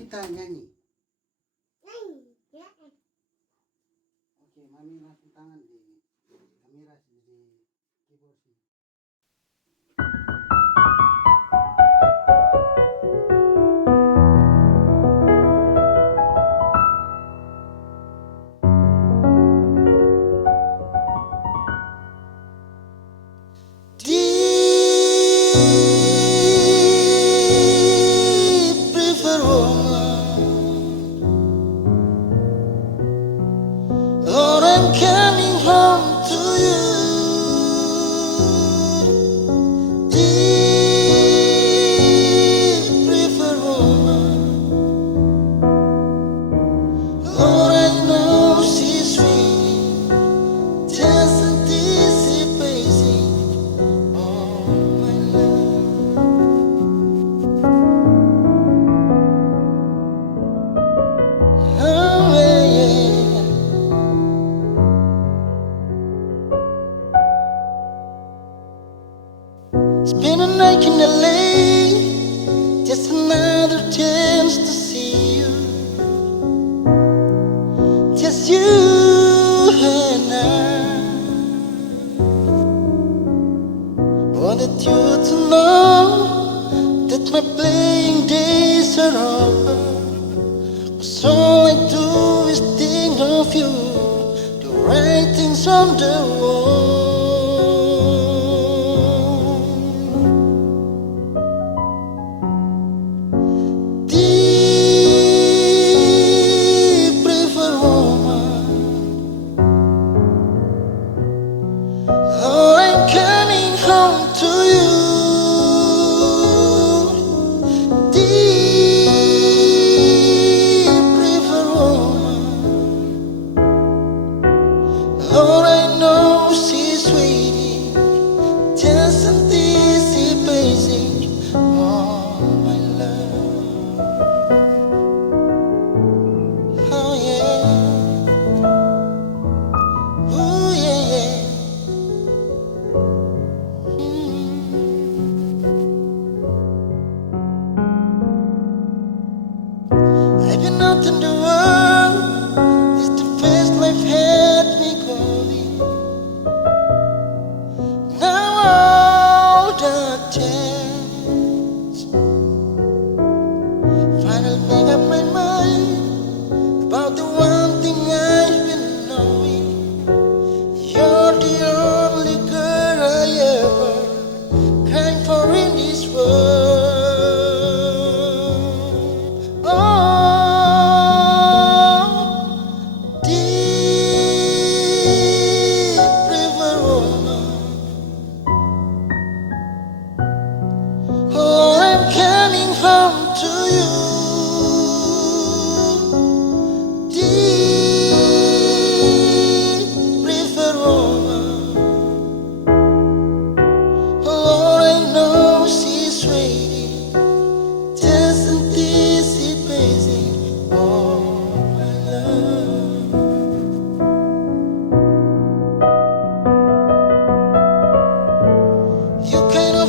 Kita nyanyi. Ya. Oke, mami masukin tangan di kamera sini di keyboard sini. Deep river woman, Lord, I'm coming home to you. Deep river woman, Lord, I know she's sweet, just anticipating all my love. Oh, yeah, yeah. It's been a night in LA, just another chance to see you. Just you and I. Wanted you to know that my playing days are over. 'Cause all I do is think of you, the writings on the wall. Deep river woman, oh, I'm coming home to you. Deep river woman, Lord, I know she's waiting, just anticipating all my love. Oh yeah, ooh yeah, yeah. I've been out in the world, it's the first life had me going. Now all the chance, finally make up my mind about the one thing I've been knowing. You're the only girl I ever cried for in this world. Oh, deep river woman, oh, I'm coming home to you. Deep river woman, Lord, I know she's waiting, just anticipating all my love. You kind of